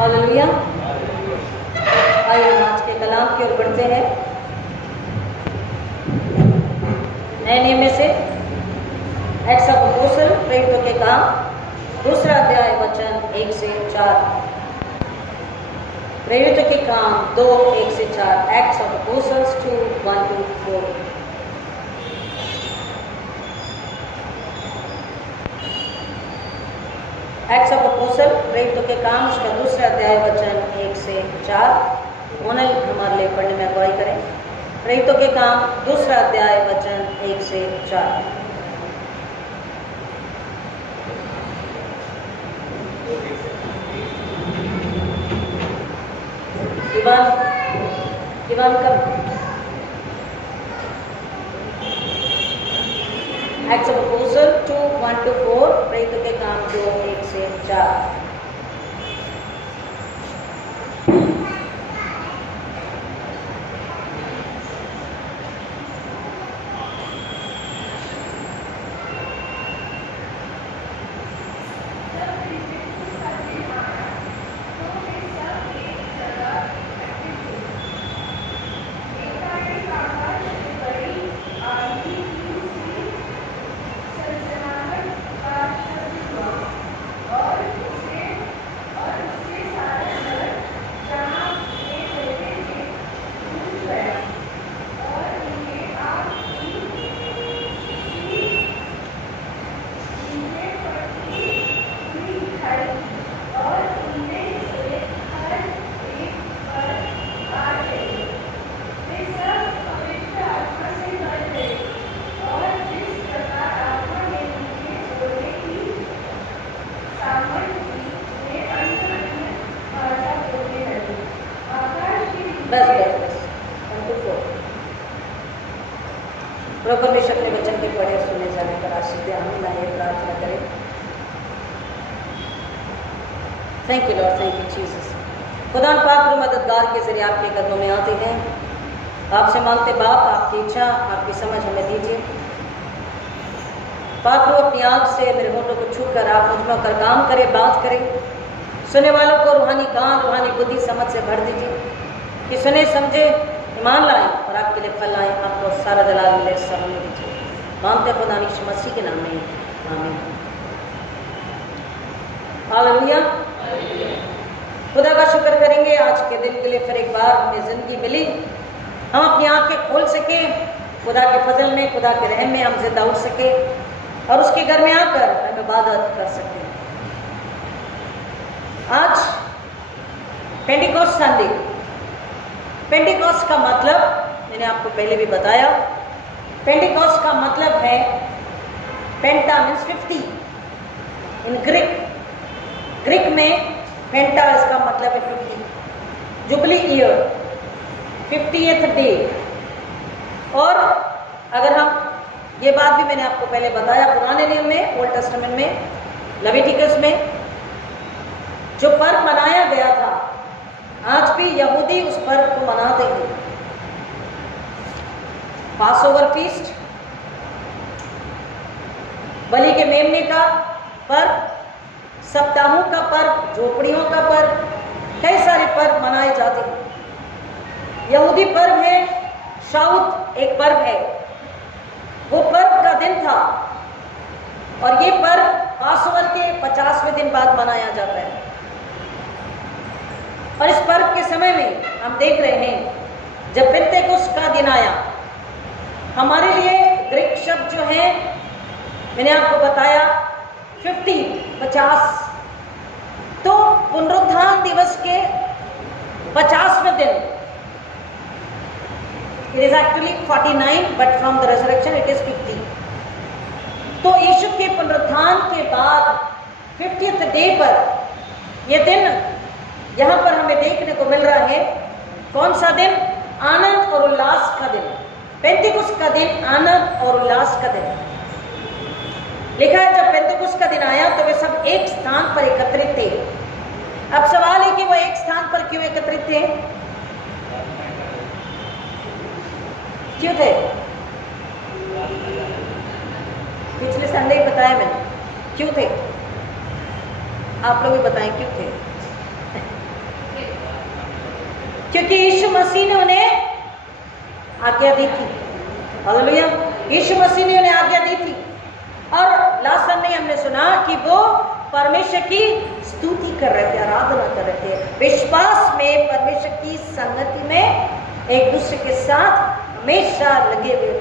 Hallelujah. आइए आज के कलाम की ओर बढ़ते हैं। नए नियम में से एक्ट्स ऑफ अपोस्टल प्रेरितों के काम, दूसरा अध्याय वचन 1 से 4। प्रेरितों के काम 2, 1 से 4। Acts of apostles 2, 1 to 4। Acts of apostle प्रेरितों के काम, उसका दूसरा अध्याय वचन 1 से 4। ओनल हमारे लिए पढ़ने में अगुवाई करें। प्रेरितों के काम दूसरा अध्याय वचन 1 से 4। दीवान कब? Acts of apostle 2, 1 to 4। प्रेरितों के काम 2, 1 से 4। परमेश्वर अपने वचन के पढ़े सुने जाने पर आशीष दे। आमीन। आइए प्रार्थना करें। Thank you Lord, thank you Jesus. खुदा पाक और मददगार के जरिए आपके कदमों में आते हैं। आपसे मांगते बाप, आपकी इच्छा, आपकी समझ हमें दीजिए। पाक रू अपनी आँख से मेरे होठों को छू कर आप मुझ पर काम करें, बात करें। सुनने वालों को रूहानी कान, रूहानी बुद्धि समझ से भर दीजिए कि सुने समझे, ईमान लाए और आपके लिए फल लाए। आपको सारा दलाल मिले, सब मिले दीजिए। मांगते खुदा यीशु मसीह के नाम में, आमीन। हालेलुया। खुदा का शुक्र करेंगे आज के दिन के लिए। फिर एक बार हमें जिंदगी मिली, हम अपनी आंखें खोल सके, खुदा के फजल में, खुदा के रहम में हम जिंदा उठ सके और उसके घर में आकर हम इबादत कर सके। आज पेंटिकॉस्ट संडे। पेंटिकॉस्ट का मतलब मैंने आपको पहले भी बताया। पेंटिकॉस्ट का मतलब है पेंटा मीन्स 50 इन ग्रीक में पेंटा इसका मतलब है 50। Jubilee year, 50th day. और अगर हम ये बात भी मैंने आपको पहले बताया, पुराने नियम में, ओल्ड टेस्टामेंट में, लेविटिकस में जो पर्व मनाया गया था, आज भी यहूदी उस पर्व को मनाते हैं। पासओवर फीस्ट, बलि के मेमने का पर्व, सप्ताहों का पर्व, झोपड़ियों का पर्व, कई सारे पर्व मनाए जाते हैं। यहूदी पर्व है शाऊत, एक पर्व है, वो पर्व का दिन था और ये पर्व पासओवर के 50वें दिन बाद मनाया जाता है। और इस पर्व के समय में हम देख रहे हैं जब पेंतेकोस्त का दिन आया, हमारे लिए ग्रीक शब्द जो है मैंने आपको बताया 50। तो पुनरुत्थान दिवस के 50वें दिन, it is actually 49 but from the resurrection it is 50। तो यीशु के पुनरुत्थान के बाद 50th डे पर यह दिन यहाँ पर हमें देखने को मिल रहा है। कौन सा दिन? आनंद और उल्लास का दिन। पेंतिकुस्त का दिन आनंद और उल्लास का दिन। लिखा है जब पेंतिकुस्त का दिन आया तो वे सब एक स्थान पर एकत्रित थे। अब सवाल है कि वो एक स्थान पर क्यों एकत्रित थे? क्यों थे? पिछले संडे बताया मैंने, क्यों थे? आप लोग भी बताएं क्यों थे? क्योंकि यीशु मसीह ने उन्हें आज्ञा दी थी। हालेलुया। यीशु मसीह ने उन्हें आज्ञा दी थी। और लास्ट संडे हमने सुना कि वो परमेश्वर की स्तुति कर रहे थे, आराधना कर रहे थे, विश्वास में, परमेश्वर की संगति में एक दूसरे के साथ हमेशा लगे हुए थे।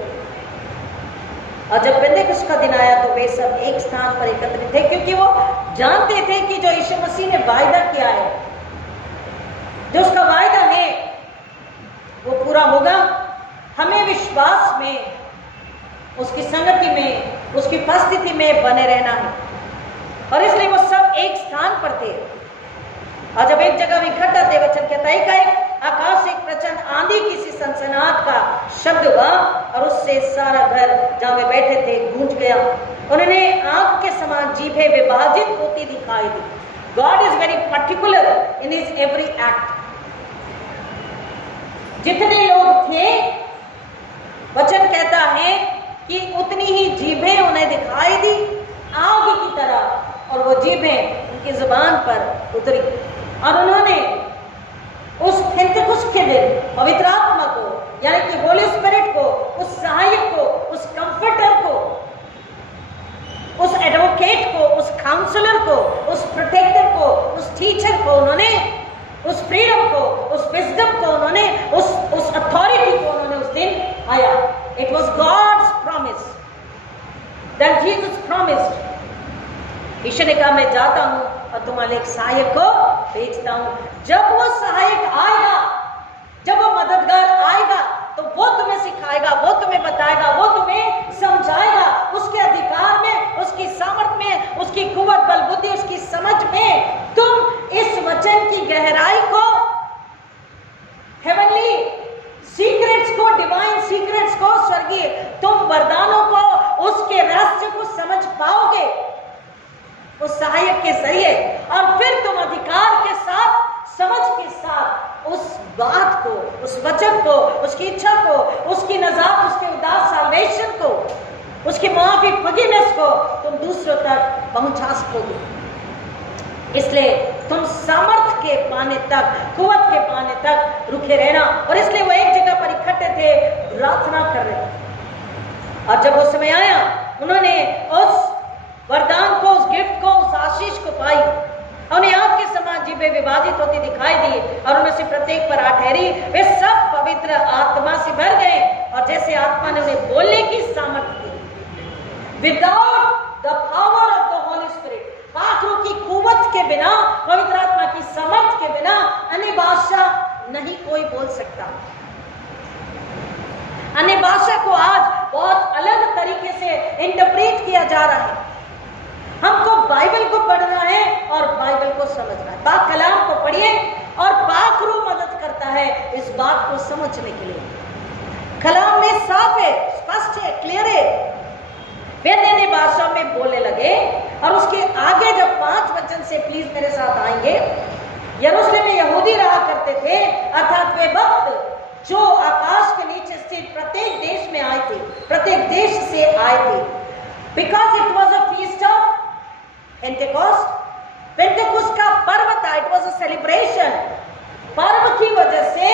और जब पेंतेकुस्त का दिन आया तो वे सब एक स्थान पर एकत्रित थे, क्योंकि वो जानते थे कि जो यीशु मसीह ने वायदा किया है, जो उसका वायदा है वो पूरा होगा। हमें विश्वास में, उसकी संगति में, उसकी उपस्थिति में बने रहना है। और इसलिए वो सब एक स्थान पर थे। और जब एक जगह इकट्ठा थे, वचन कहता है कि आकाश से एक प्रचंड आंधी की सी सनसनाहट का शब्द हुआ और उससे सारा घर जहां वे बैठे थे गूंज गया। उन्होंने आग के समान जीभें विभाजित होती दिखाई दी। God is very particular in his every act. जितने लोग थे, वचन कहता है कि उतनी ही जीभें उन्हें दिखाई दी आग की तरह, और वो जीभें उनकी जुबान पर उतरी। और उन्होंने उस पेंतेकुस्त के दिन पवित्र आत्मा को, यानी कि होली स्पिरिट को, उस सहायक को, उस कंफर्टर को, उस एडवोकेट को, उस काउंसलर को, उस प्रोटेक्टर को, उस टीचर को, उन्होंने उस फ्रीडम को, उस विजडम को, उन्होंने उस अथॉरिटी को उन्होंने उस दिन आया। It was God's promise that Jesus promised. ईश्वर ने कहा मैं जाता हूं और तुम्हारे एक सहायक को भेजता हूं। जब वो सहायक आएगा, जब वो मददगार आएगा, तो वो तुम्हें सिखाएगा, वो तुम्हें बताएगा, वो तुम्हें समझाएगा। उसके अधिकार में, उसकी सामर्थ में, उसकी कुव्वत, बल, बुद्धि, उसकी समझ में तुम इस वचन की गहराई को, हेवनली सीक्रेट्स को, डिवाइन सीक्रेट्स को, स्वर्गीय तुम वरदानों को, उसके रहस्य को समझ पाओगे उस सहायक के जरिए। और फिर तुम अधिकार के साथ, समझ के साथ उस बात को, उस वचन को, उसकी इच्छा को, उसकी नजात, उसके उदार साल्वेशन को, उसकी माफी, फॉरगिवनेस को तुम दूसरों तक पहुंचा सकोगे। इसलिए तुम सामर्थ के पाने तक, कुव्वत के पाने तक रुके रहना। और इसलिए वो एक जगह पर इकट्ठे थे, प्रार्थना कर रहे थे। और जब वो समय आया, उन्होंने उस वरदान को, उस गिफ्ट को, उस आशीष को पाई। उन्हें आग के समान जीभें विभाजित होती दिखाई दी और उनमें से प्रत्येक पर आ ठहरी। वे सब पवित्र आत्मा से भर गए और जैसे आत्मा ने उन्हें बोलने की सामर्थ्य दी। Without the power of the Holy Spirit, पाखरू की कुव्वत के बिना, पवित्र आत्मा की समर्थ के बिना अन्य भाषा नहीं कोई बोल सकता। अन्य भाषा को आज बहुत अलग तरीके से इंटरप्रेट किया जा रहा है। हमको बाइबल को पढ़ना है और बाइबल को समझना है। पाक कलाम को पढ़िए और पाखरू मदद करता है इस बात को समझने के लिए। कलाम में साफ है, स्पष्ट है, क्लियर है। वे अन्य भाषा में बोलने लगे और उसके आगे जब 5 वचन से प्लीज मेरे साथ आएंगे, यरूशलेम में यहूदी रहा करते थे, अर्थात वे भक्त जो आकाश के नीचे स्थित प्रत्येक देश में आए थे, प्रत्येक देश से आए थे। Because it was a feast of Pentecost, Pentecost का पर्व था। It was a celebration. पर्व की वजह से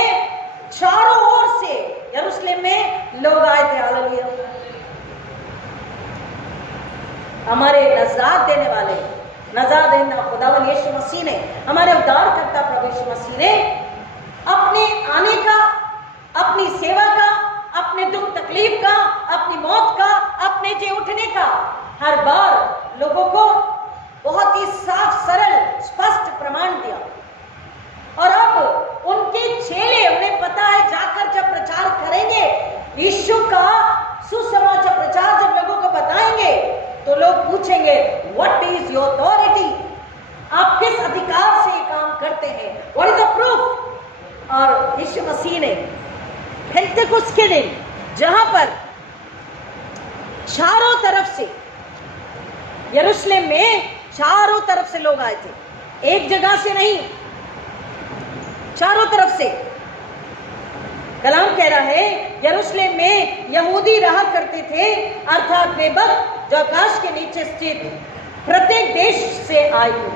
चारों ओर से यरूशलेम में लोग आए थे। हालेलुया। हमारे नजात देने वाले, नजात देना खुदावंद यीशु मसीह ने, हमारे उद्धारकर्ता प्रभु यीशु मसीह ने अपने आने का, अपनी सेवा का, अपने दुख तकलीफ का, अपनी मौत का, अपने जी उठने का हर बार लोगों को बहुत ही साफ, सरल, स्पष्ट प्रमाण दिया। और अब उनके चेले, उन्हें पता है, जाकर जब प्रचार करेंगे, यीशु का सुसमाचार प्रचार जब लोगों को बताएंगे, तो लोग पूछेंगे व्हाट इज योर अथॉरिटी, आप किस अधिकार से ये काम करते हैं, व्हाट इज द प्रूफ। और यीशु मसीह ने पेंटेकोस्त के दिन, जहां पर चारों तरफ से, यरूशलेम में चारों तरफ से लोग आए थे, एक जगह से नहीं, चारों तरफ से। कलाम कह रहा है यरूशलेम में यहूदी रहा करते थे, अर्थात वे भक्त जो आकाश के नीचे स्थित प्रत्येक देश से आए थे।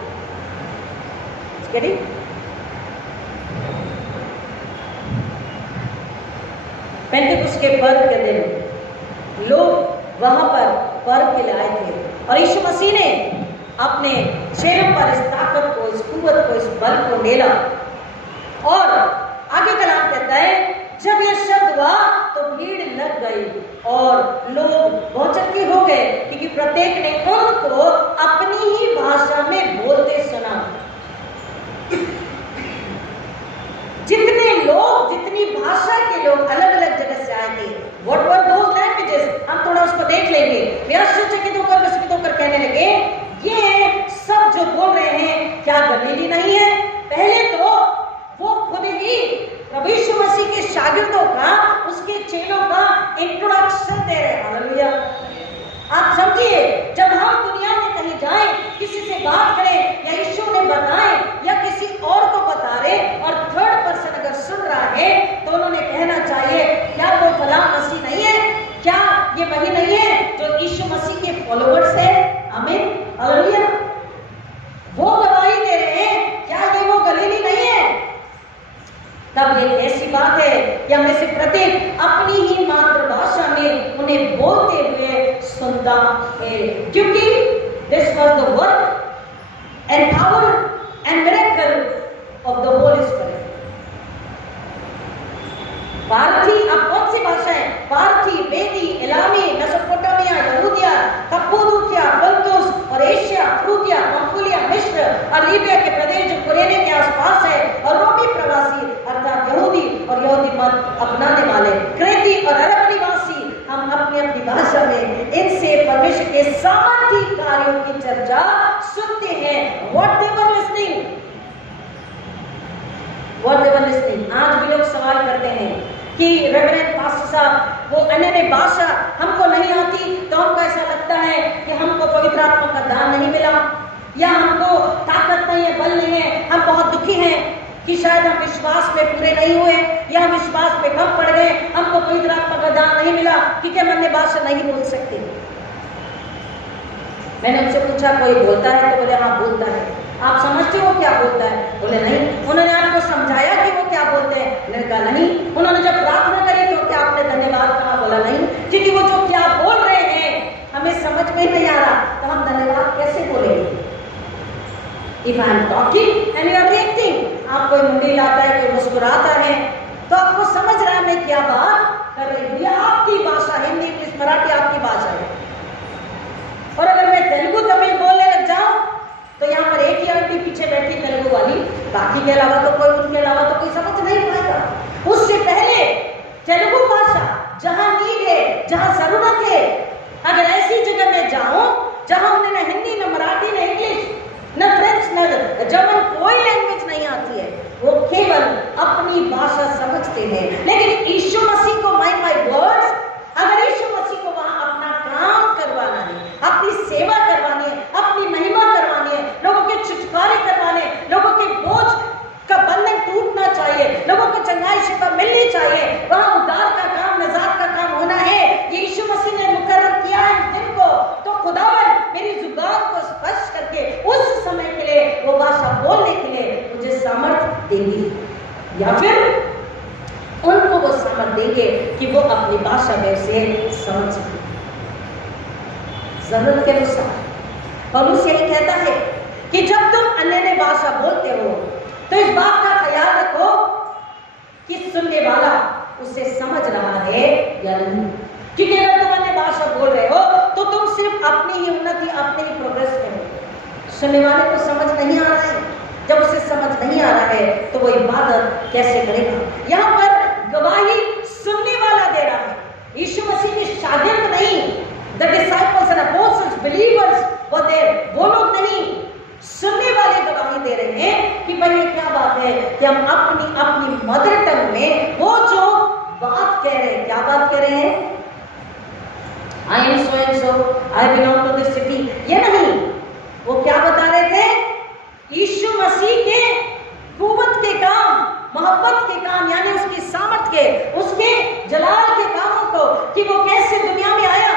पेंटिकुस्त के पर्व के दिन लोग वहां पर पर्व के लिए आए थे और यीशु मसीह ने अपने चेहरों पर इस ताकत को, इस कुव्वत को, इस बल को मेला। और आगे कलाम कहता है जब यह शब्द हुआ तो भीड़ लग गई और लोग भौचक्के हो गए क्योंकि प्रत्येक ने उनको अपनी ही भाषा में बोलते सुना। जितने लोग, जितनी भाषा के लोग अलग अलग जगह से आए थे, व्हाट वर दोज लैंग्वेजेस, हम थोड़ा उसको देख लेंगे। वे आश्चर्यचकित होकर, विस्मित होकर कहने लगे ये सब जो बोल रहे हैं क्या गलीली नहीं है? पहले तो वो खुद ही प्रभु यीशु मसीह के शागिर्दों का, उसके चेलों का इंट्रोडक्शन दे रहे हैं। हालेलुया। आप समझिए, जब हम दुनिया में कहीं जाएं, किसी से बात करें या यीशु ने बताए या किसी और को बता रहे और थर्ड पर्सन अगर सुन रहा है तो उन्होंने कहना चाहिए क्या वो फलां मसीह नहीं है? क्या ये वही नहीं है जो यीशु मसीह के फॉलोअर्स है? आमीन, हालेलुया। वो गवाही दे रहे हैं, क्या ये वो गलीली नहीं है? तब ये ऐसी बात है कि हमें से प्रत्येक अपनी ही मातृभाषा में उन्हें बोलते हुए सुनता है, क्योंकि this was the work and power and miracle of the Holy Spirit. पारथी, अब कौन सी भाषा है? पारथी, बेदी, इलामी, मेसोपोटामिया, यहूदिया, कप्पादोकिया, पन्तुस और एशिया, फ्रूगिया, पंफुलिया, मिस्र और लीबिया के प्रदेश जो कुरेने के आसपास है और रोमी प्रवासी अर्थात यहूदी और यहूदी मत अपनाने वाले क्रेती और अरब निवासी, हम अपनी अपनी भाषा में इनसे परमेश्वर के सामर्थी कार्यों की चर्चा सुनते हैं। What they were listening, what they were listening. आज भी लोग सवाल करते हैं कि रेवरेंड पास्टर साहब वो अन्य भाषा हमको नहीं आती तो हमको ऐसा लगता है कि हमको पवित्र आत्मा का दान नहीं मिला या हमको ताकत नहीं है, बल नहीं है, हम बहुत दुखी हैं कि शायद हम विश्वास में पूरे नहीं हुए या हम विश्वास में कम पड़ गए, हमको पवित्र आत्मा का दान नहीं मिला क्योंकि हम अन्य भाषा नहीं बोल सकते। मैंने उनसे पूछा कोई बोलता है? तो बोले हाँ बोलता है। आप समझते हो क्या बोलता है? बोले नहीं। उन्होंने आपको समझाया कि वो क्या बोलते हैं? मैंने कहा नहीं। उन्होंने जब प्रार्थना करी तो क्या आपने धन्यवाद कहा? बोला नहीं, क्योंकि वो जो क्या बोल रहे हैं हमें समझ में नहीं आ रहा, तो हम धन्यवाद कैसे बोलेंगे? If I am talking and you are reacting, आप कोई मुंडी लाता है, कोई मुस्कुराता है, तो आपको समझ रहा है मैं क्या बात कर रही हूँ। ये आपकी भाषा, हिंदी, इंग्लिश, मराठी आपकी भाषा है। और अगर मैं तेलुगु तमिल बोलने लग जाऊं तो यहाँ पर एक ही आंटी पीछे बैठी तेलुगु वाली, बाकी के अलावा तो कोई, उनके अलावा तो कोई समझ नहीं पाएगा। उससे पहले तेलुगु भाषा जहाँ नीड है, जहाँ जरूरत है, अगर ऐसी जगह में जाऊं जहाँ उन्हें न हिंदी, न मराठी, न इंग्लिश, न फ्रेंच, न जर्मन, कोई लैंग्वेज नहीं आती है, वो केवल अपनी भाषा समझते हैं। लेकिन यीशु मसीह को माय वर्ड्स, अगर यीशु मसीह को वहां अपना काम करवाना है, अपनी सेवा करवानी है, अपनी महिमा करवानी है, लोगों के छुटकारे करवाने, लोगों के बोझ का बंधन टूटना चाहिए, लोगों को चंगाई शिफा मिलनी चाहिए, वहां उद्धार का काम, निजात का काम होना है। ये यीशु मसीह ने मुकर्रर किया है इस दिन को, तो खुदावन मेरी जुबान को स्पष्ट करके उस समय के लिए, वो भाषा बोलने के लिए मुझे सामर्थ्य देगी, या फिर उनको वो सामर्थ्य देंगे कि वो अपनी भाषा में उसे समझ सके जरूरत के अनुसार। पौलुस यही कहता है कि जब तुम अन्य भाषा बोलते हो तो इस बात का ख्याल रखो कि सुनने वाला उसे समझ रहा है या नहीं, क्योंकि अगर तुम अन्य भाषा बोल रहे हो तो तुम सिर्फ अपनी ही उन्नति, अपने ही प्रोग्रेस में हो। सुनने वाले को समझ नहीं आ रहा है, जब उसे समझ नहीं आ रहा है तो वो इबादत कैसे करेगा? यहाँ पर गवाही सुनने वाला दे रहा है, यीशु मसीह के शागिर्द नहीं, the disciples and apostles, believers वो देर, वो लोग नहीं, सुनने वाले गवाही दे रहे हैं कि भाई ये क्या बात है कि हम अपनी अपनी मदर टंग में वो जो बात कह रहे हैं, क्या बात कह रहे हैं? I am so and so, I belong to this city, ये नहीं, वो क्या बता रहे थे? यीशु मसीह के कुव्वत के काम, मोहब्बत के काम, यानी उसकी सामर्थ के, उसके जलाल के कामों को, कि वो कैसे दुनिया में आया,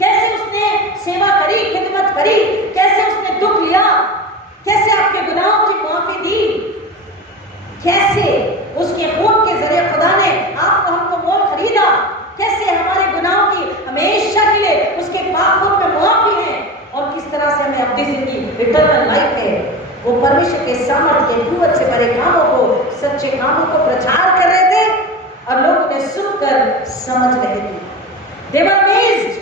कैसे उसने सेवा करी, खिदमत करी, कैसे उसने दुख लिया, कैसे आपके गुनाहों की माफी दी, कैसे उसके खून के जरिए खुदा ने आपको हमको मोल वो परमेश्वर के सामर्थ्य के कुवत से भरे कामों को, सच्चे कामों को प्रचार कर रहे थे और लोग उन्हें सुनकर समझ रहे थे। They were amazed,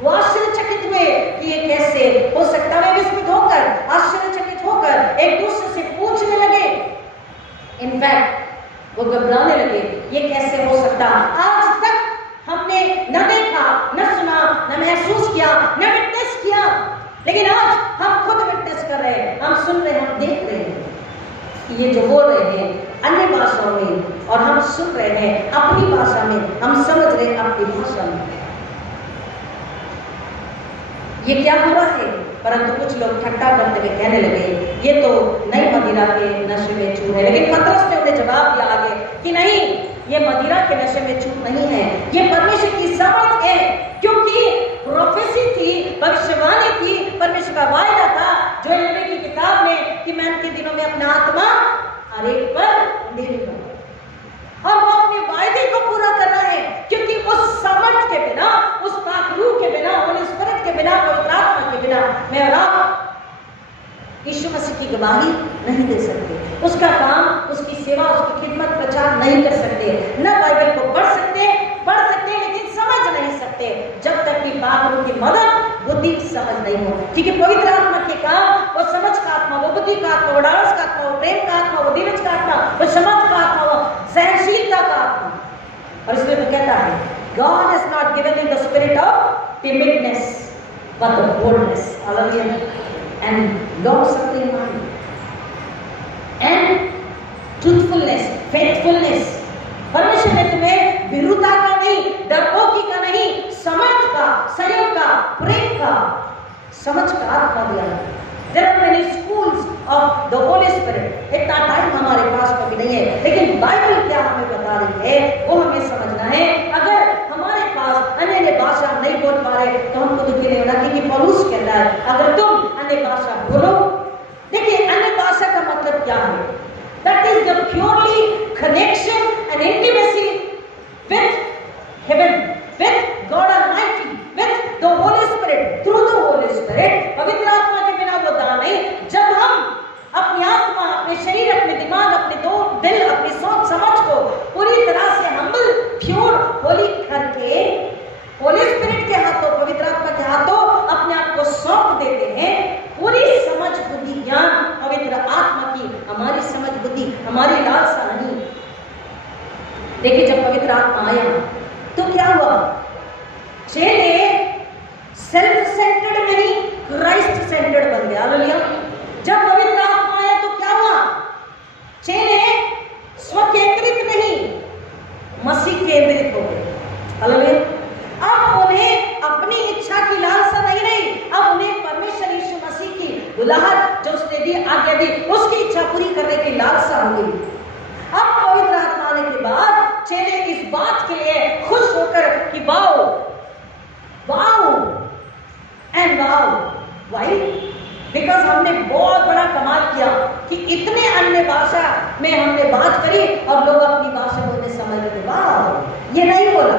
वो आश्चर्यचकित हुए कि ये कैसे हो सकता है। विस्मित होकर, आश्चर्यचकित होकर एक दूसरे से पूछने लगे। इनफैक्ट वो घबराने लगे, ये कैसे हो सकता। आज तक हमने न देखा, न सुना, न महसूस किया, न विटनेस किया, लेकिन आज हम खुद विटनेस कर रहे हैं, हम सुन रहे हैं, हम देख रहे हैं कि ये जो बोल रहे हैं अन्य भाषाओं में और हम सुन रहे हैं अपनी भाषा में, हम समझ रहे हैं अपनी भाषा में। ये क्या हुआ है? परंतु कुछ लोग ठट्टा करते हुए कहने लगे, ये तो नई मदिरा के नशे में चूर है। लेकिन पतरस ने उन्हें जवाब दिया आगे कि नहीं, ये मदिरा के नशे में चूर नहीं है, ये परमेश्वर की समझ है। क्योंकि प्रोफेसी थी, भविष्यवाणी थी, परमेश्वर का वायदा था जो नबी की किताब में कि मैं उनके दिनों में अपना आत्मा हर एक पर दे दूंगा, और वो अपने वायदे को पूरा कर रहा है। क्योंकि उस समझ के बिना, उस पाक रूह के बिना, होली स्पिरिट के बिना, पवित्र आत्मा के बिना मैं और आप यीशु मसीह की गवाही नहीं दे सकते, उसका काम, उसकी सेवा, उसकी खिदमत, प्रचार नहीं कर सकते, न बाइबल को पढ़ सकते लेकिन समझ नहीं सकते जब तक कि पाक रूह की मदद, बुद्धि, समझ नहीं हो। क्योंकि पवित्र आत्मा के काम, वो समझ का आत्मा, वो बुद्धि का आत्मा, वो डालस का आत्मा, वो प्रेम का आत्मा, वो धीरज का आत्मा, वो समझ का आत्मा, वो सहनशीलता का आत्मा। और इसलिए तो कहता है, God has not given you the spirit of timidness but the boldness, hallelujah, and long-suffering mind and truthfulness, faithfulness। परमेश्वर ने तुम्हें विरुद्धता का नहीं, डरपोकी का नहीं, समझ का, संयोग का, प्रेम का, समझ का आत्मा दिया। There are many schools of the Holy Spirit। इतना टाइम हमारे पास कभी नहीं है, लेकिन बाइबल क्या हमें बता रही है वो हमें समझना है। अगर हमारे पास अन्य भाषा नहीं बोल पा रहे तो हमको दुखी नहीं होना, क्योंकि पौलुस कहता है अगर तुम अन्य भाषा बोलो। देखिए, अन्य भाषा का मतलब क्या है? That is the purely connection and intimacy with heaven, with God Almighty, with the Holy Spirit, through the Holy Spirit। पवित्र आत्मा के बिना वो दान नहीं। जब हम अपनी आत्मा, अपने शरीर, अपने दिमाग, अपने दिल, अपनी सोच समझ को पूरी तरह से हम्बल, प्योर, होली करके होली स्पिरिट के हाथों, पवित्र आत्मा के हाथों अपने आप को सौंप देते हैं, पूरी समझ, बुद्धि, ज्ञान पवित्र आत्मा की, हमारी समझ, बुद्धि, हमारी लालसा नहीं। देखिए, जब पवित्र आत्मा आया तो क्या हुआ? चेले सेल्फ सेंटर्ड नहीं, क्राइस्ट सेंटर्ड बन गए। हालेलुया। जब पवित्र आत्मा आया तो क्या हुआ? चेले स्वकेंद्रित नहीं, मसीह केंद्रित हो गए। हालेलुया। अब उन्हें अपनी इच्छा की लालसा नहीं रही, अब उन्हें परमेश्वर यीशु मसीह की बुलाहट जो उसने दी, आज्ञा दी, उसकी इच्छा पूरी करने की लालसा हो गई। अब पवित्र आत्मा आने के बाद चेले इस बात के लिए खुश होकर कि wow wow and wow, why? Because हमने बहुत बड़ा कमाल किया कि इतने अन्य भाषा में हमने बात करी और लोग अपनी भाषा बोलने समझ रहे। वाह, ये नहीं बोला।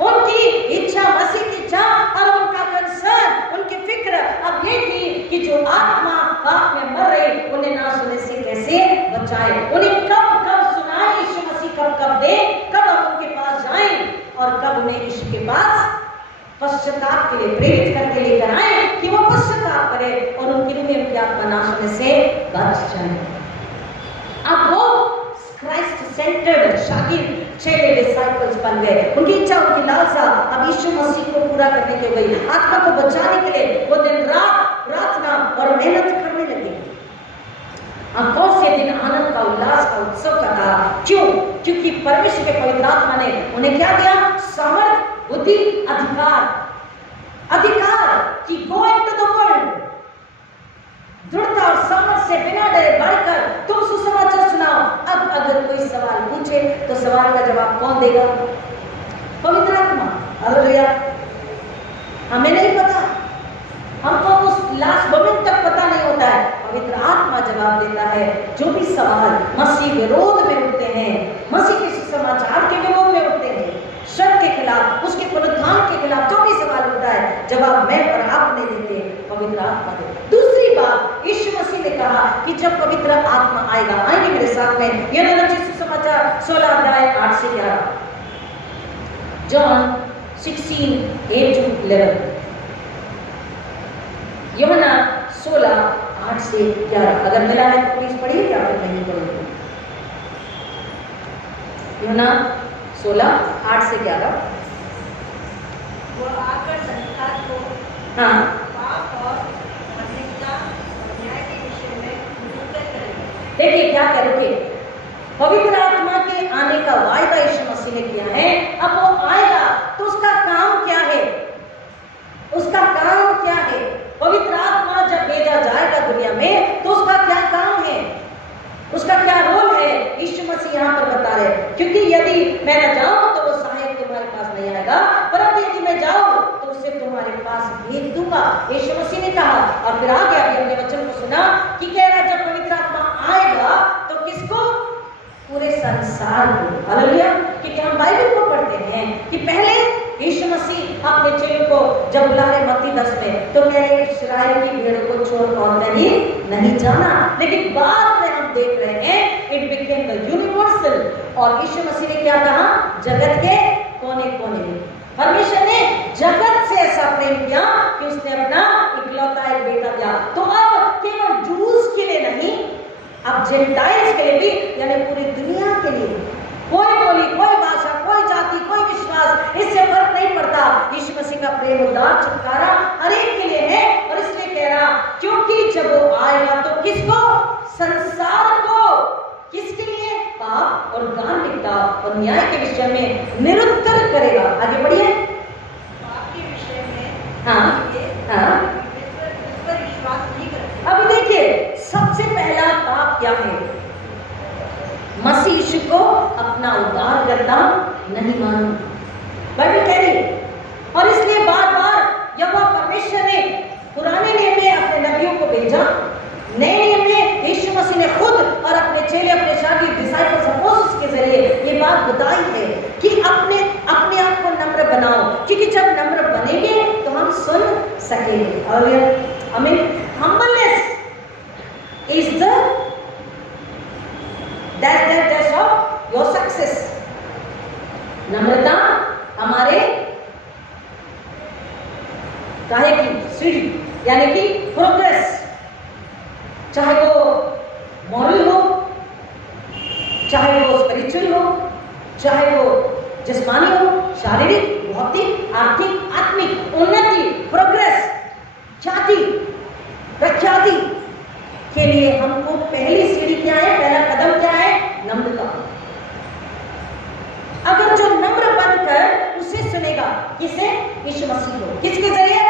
उनकी इच्छा, मसीह की इच्छा और उनका कंसर्न, उनकी फिक्र अब ये थी कि जो आत्मा पाप में मर रही, उन्हें ना सुनने से कैसे बचाए, उन्हें कब कब सुनाए यीशु मसीह, कब कब दे, कब हम उनके पास जाएं और कब उन्हें यीशु के पास पश्चाताप के लिए प्रेरित करके लेकर आए कि वो पश्चाताप करे और उनकी रूह में उनकी आत्मा नाश होने से बच जाए। अब वो क्राइस्ट सेंटर्ड शागिर्द, चेले, डिसाइपल्स बन गए। उनकी इच्छा, उनकी लालसा अब यीशु मसीह को पूरा करने के लिए, आत्मा को बचाने के लिए वो दिन रात प्रार्थना और मेहनत करने लगे। अब कौन से दिन आनंद का, उल्लास का, उत्सव का था? क्यों? क्योंकि परमेश्वर के पवित्र आत्मा ने उन्हें क्या दिया? सामर्थ, बुद्धि, अधिकार कि गो इनटू द वर्ल्ड, दृढ़ता और सामर्थ से बिना डरे बढ़कर तुम सुसमाचार सुनाओ। अब अगर कोई सवाल पूछे तो सवाल का जवाब कौन देगा? पवित्र आत्मा। हालेलुया। हमें नहीं पता, हमको उस लास्ट मोमेंट तक पता नहीं होता है, पवित्र आत्मा जवाब देता है। जो भी सवाल मसीह विरोध में उठते हैं, मसीह के सुसमाचार के विरोध में उठते हैं, शक के खिलाफ, उसके पुनरुत्थान के खिलाफ जो भी सवाल उठता है, जवाब मैं और आप नहीं देते, पवित्र आत्मा देते। दूसरी बात, यीशु मसीह ने कहा कि जब पवित्र आत्मा आएगा, आएंगे मेरे साथ में यूहन्ना रचित सुसमाचार 16 अध्याय 8 से 11, जॉन 16:8-11, यूहन्ना 16:8 से 11। अगर मिला है तो प्लीज पढ़िए, या फिर नहीं पढ़िए। यूहन्ना 16:8 से 11। वो आकर संसार को हाँ, पाप और धार्मिकता और न्याय के विषय में निरूपित करेगा। देखिए क्या करोगे, पवित्र आत्मा के आने का वायदा यीशु मसीह ने किया है। अब वो आएगा तो उसका काम क्या है? उसका काम क्या है? पवित्र आत्मा जब भेजा जाएगा दुनिया में तो उसका क्या काम है, उसका क्या रोल है, यीशु मसीह यहाँ पर बता रहे हैं। क्योंकि यदि मैं न जाऊं तो वो सहायक तुम्हारे पास नहीं आएगा, परंतु यदि मैं जाऊं तो उसे तुम्हारे पास भेज दूंगा, यीशु मसीह ने कहा। और फिर आगे अभी हमने वचन को सुना कि कह रहा जब पवित्र आत्मा आएगा तो किसको? पूरे संसार को। हालेलुया। क्योंकि हम बाइबल को पढ़ते हैं कि पहले यीशु मसीह अपने चेलों को जब बुला रहे मत्ती 10 में तो कह रहे इस्राएल की भेड़ को छोड़ और नहीं जाना, लेकिन बाद में हम देख रहे हैं इट बिकेम द यूनिवर्सल। और यीशु मसीह ने क्या कहा? जगत के कोने कोने में परमेश्वर ने जगत से ऐसा प्रेम किया कि उसने अपना इकलौता एक बेटा दिया। तो अब केवल जूस के लिए नहीं, अब जेंटाइल्स के लिए भी, यानी पूरी दुनिया के लिए, कोई बोली, कोई भाषा, कोई जाति, कोई विश्वास, इससे फर्क नहीं पड़ता। यीशु मसीह का प्रेम, उद्धार, छुटकारा हर एक के लिए है। और इसलिए कह रहा क्योंकि जब वो आएगा तो किसको? संसार को। किसके लिए? पाप और धार्मिकता और न्याय के विषय में निरुत्तर करेगा। आगे बढ़िए। पाप के विषय में हाँ, हाँ। इस पर विश्वास नहीं करते। अब देखिए सबसे पहला पाप क्या है? मसीह यीशु को अपना उद्धारकर्ता नहीं मानना, बाइबल कह रही है। और इसलिए बार बार यहोवा परमेश्वर ने पुराने नियम में अपने नबियों को भेजा, नए नियम में यीशु मसीह ने खुद और अपने चेले, अपने शागिर्द, डिसाइपल्स, अपोस्टल्स के जरिए ये बात बताई है कि अपने आप को नम्र बनाओ, क्योंकि जब नम्र बनेंगे तो हम सुन सकेंगे। और हमें humbleness is the dash of your success। नम्रता हमारे काहे की सीढ़ी, यानी कि प्रोग्रेस, चाहे वो मॉरल हो, चाहे वो स्पिरिचुअल हो, चाहे वो जिस्मानी हो, शारीरिक, भौतिक, आर्थिक, आत्मिक उन्नति, प्रोग्रेस, ख्याति, प्रख्याति के लिए हमको पहली सीढ़ी क्या है, पहला कदम क्या है? नम्रता। अगर जो नम्र बनकर उसे सुनेगा, किसे? यीशु मसीह को। किसके जरिए?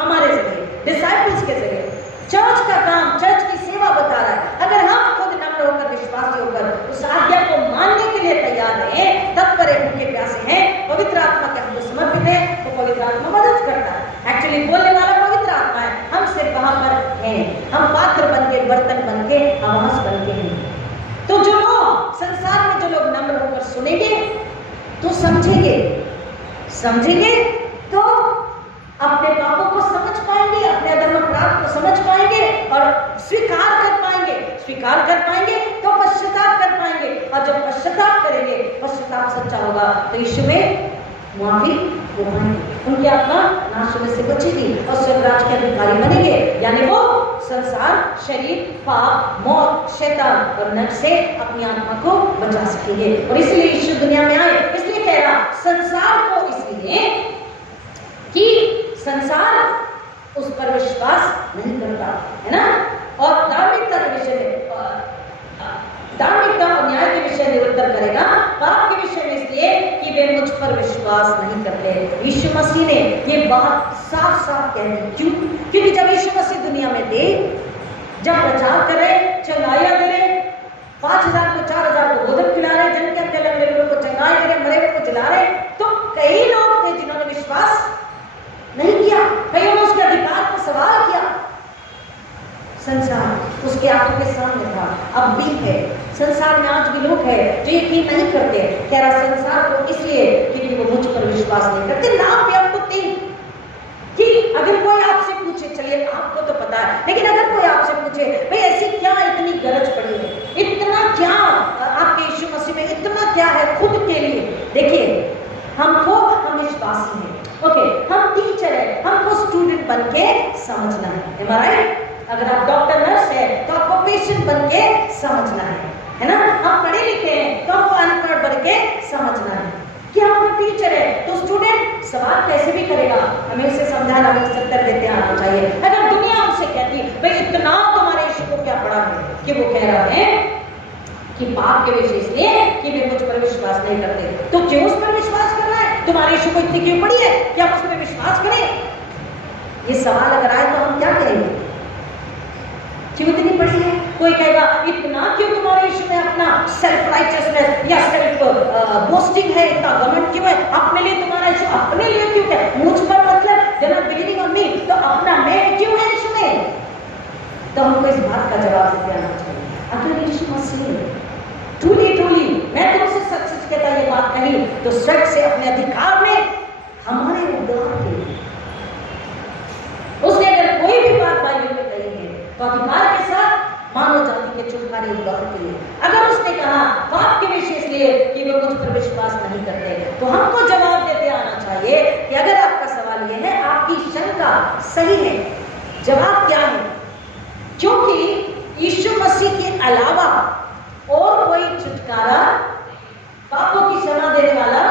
हमारे जरिए, डिसाइपल्स के जरिए। चर्च का काम, चर्च की सेवा बता रहा है। अगर हम खुद नम्र होकर, विश्वासी होकर उस आज्ञा को मानने के लिए तैयार हैं, तत्पर हैं, भूखे प्यासे हैं, पवित्र आत्मा के हमको समर्पित है, तो पवित्र आत्मा मदद करता है। एक्चुअली बोलने वाला पवित्र आत्मा है, हम सिर्फ वहां पर हैं, हम पात्र बन के, बर्तन बन के, आवाज बन के हैं। तो जो लोग संसार में, जो लोग नम्र होकर सुनेंगे तो समझेंगे तो अपने पापों को समझ पाएंगे, अपने अधर्म अपराध को समझ पाएंगे और स्वीकार कर पाएंगे तो पश्चाताप कर पाएंगे। और जब पश्चाताप करेंगे, पश्चाताप सच्चा होगा तो यीशु में माफी हो पाएंगे, उनकी आत्मा नाश होने से बचेगी और स्वर्गराज के अधिकारी बनेंगे। यानी वो संसार, शरीर, पाप, मौत, शैतान और नरक से अपनी आत्मा को बचा सकेंगे। और इसलिए यीशु दुनिया में आए। इसलिए कह रहा संसार को, इसलिए कि संसार उस पर विश्वास नहीं करता है ना। और धार्मिकता के विषय में, धार्मिकता और न्याय के विषय में निरुत्तर करेगा, पाप के विषय में इसलिए कि वे मुझ पर विश्वास नहीं करते। यीशु मसीह ने ये बात साफ साफ कह दी। क्यों? क्योंकि जब यीशु मसीह दुनिया में थे, जब प्रचार कर रहे, चंगाइयां दे रहे, 5000 को 4000 को भोजन खिला रहे, जन के अंदर लगे लोगों को चंगाई दे रहे, मरे हुए को जिला रहे, तो कई लोग थे जिन्होंने विश्वास नहीं किया, कईयों ने उसके अधिकार पर सवाल किया। संसार उसके आंखों के सामने था, अब भी है। संसार में आज भी लोग हैं जो यकीन नहीं करते। कह रहा संसार को इसलिए क्योंकि वो मुझ पर विश्वास नहीं करते। नाम पे आपको 3 कि अगर कोई आपसे पूछे, चलिए आपको तो पता है, लेकिन अगर कोई आपसे पूछे भाई ऐसी क्या इतनी राइट? अगर आप डॉक्टर नर्स है तो आपको पेशेंट बन के समझना है ना? आप पढ़े लिखे हैं तो आपको अनपढ़ बन के समझना है। कि आप टीचर है तो स्टूडेंट सवाल कैसे भी करेगा, हमें उसे समझाना, हमें उत्तर देते आना चाहिए। अगर दुनिया हमसे कहती भाई इतना तुम्हारे यीशु को क्या पढ़ा है कि वो कह रहा है कि पाप के विषय इसलिए कि वे मुझ पर विश्वास नहीं करते, तो क्यों उस पर विश्वास करना है? तुम्हारे यीशु को इतनी क्यों पड़ी है कि आप उस पर विश्वास करें? ये सवाल अगर आए तो हम क्या कहेंगे? क्यों इतनी पड़ी है? कोई कहेगा इतना क्यों तुम्हारे यीशु में अपना सेल्फ राइचियसनेस या सेल्फ बोस्टिंग है, इतना घमंड क्यों है? अपने लिए तुम्हारा यीशु अपने लिए क्यों है? मुझ पर मतलब जब बिगिनिंग ऑफ मी, तो अपना मैं क्यों है यीशु में? तो हमको इस बात का जवाब देना चाहिए, अगर यीशु मसीह ट्रूली मैं तुमसे सच सच कहता ये बात कही तो स्वर्ग से अपने अधिकार में हमारे उद्धार के लिए उसने अगर कोई भी बात बाइबल में कही है तो अधिकार के साथ मानव जाति के छुटकारे उद्धार के लिए। अगर उसने कहा पाप के विषय इसलिए कि वे मुझ पर विश्वास नहीं करते, तो हमको जवाब देते आना चाहिए कि अगर आपका सवाल यह है, आपकी शंका सही है, जवाब क्या है? क्योंकि यीशु मसीह के अलावा और कोई छुटकारा, पापों की क्षमा देने वाला,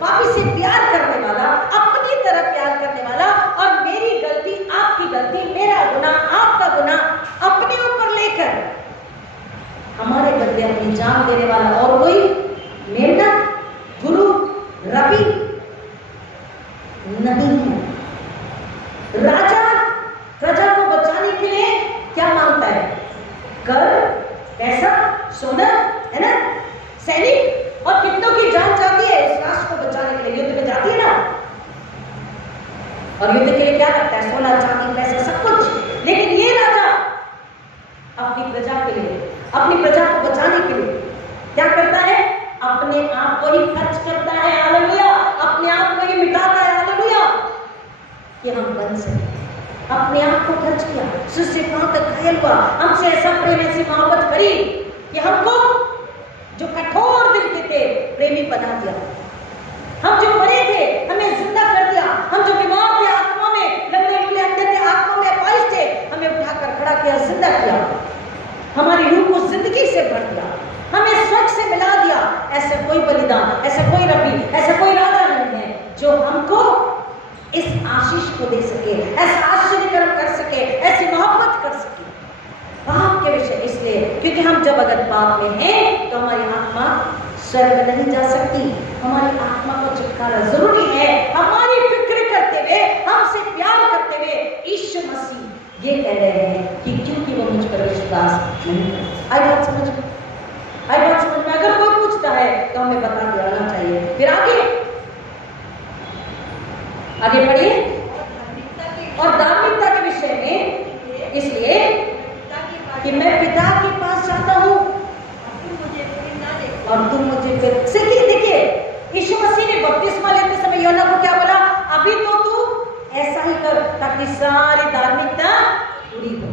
पापी से प्यार करने वाला, अपनी तरफ प्यार करने वाला और मेरी गलती आपकी गलती, मेरा गुनाह आपका गुनाह अपने ऊपर लेकर हमारे बदले अपनी जान देने वाला और कोई मेंढक, गुरु, रबी नहीं है। राजा प्रजा को बचाने के लिए क्या मांगता है? कर, पैसा, सोना, है ना? सैनिक और कितनों की जान जाती है इस राष्ट्र को बचाने के लिए, युद्ध में जाती है ना, और युद्ध के लिए क्या करता है? सोना, चांदी, पैसा, सब कुछ। लेकिन ये राजा अपनी प्रजा के लिए, अपनी प्रजा को बचाने के लिए क्या करता है? अपने आप को ही खर्च करता है, हालेलुया, अपने आप को ही मिटाता है, हालेलुया, कि हम बन सके। अपने आप को खर्च किया, उससे कहां तक घायल हुआ, हमसे ऐसा प्रेम, ऐसी मोहब्बत करी कि हमको जो कठोर दिल के थे प्रेमी बना दिया, हम जो मरे थे हमें जिंदा कर दिया, हम जो बीमार थे आत्मा में, लंगड़े लूले अंधे थे आत्मा में अपाहिज थे, हमें उठाकर खड़ा किया, जिंदा किया, हमारी रूह को जिंदगी से भर दिया, हमें स्वर्ग से मिला दिया। ऐसा कोई बलिदान, ऐसा कोई रबी, ऐसा कोई राजा नहीं है जो हमको इस आशीष को दे सके, ऐसा आश्चर्यकर्म कर सके, ऐसी मोहब्बत कर सके पाप के विषय। इसलिए क्योंकि हम जब अगर पाप में हैं तो हमारी आत्मा स्वर्ग नहीं जा सकती, हमारी आत्मा को छुटकारा जरूरी है। हमारी फिक्र करते हुए, हमसे प्यार करते हुए यीशु मसीह ये कह रहे हैं कि क्योंकि वो मुझ पर विश्वास नहीं करते। आई बात समझ में? आई बात समझ में? अगर कोई पूछता है तो हमें बता देना चाहिए। फिर आगे बढ़िए। और धार्मिकता के विषय में इसलिए कि मैं पिता के पास जाता हूँ और तुम मुझे फिर देखिए, यीशु मसीह ने बपतिस्मा लेते समय यूहन्ना को क्या बोला? अभी तो तू ऐसा ही कर ताकि सारी धार्मिकता पूरी हो।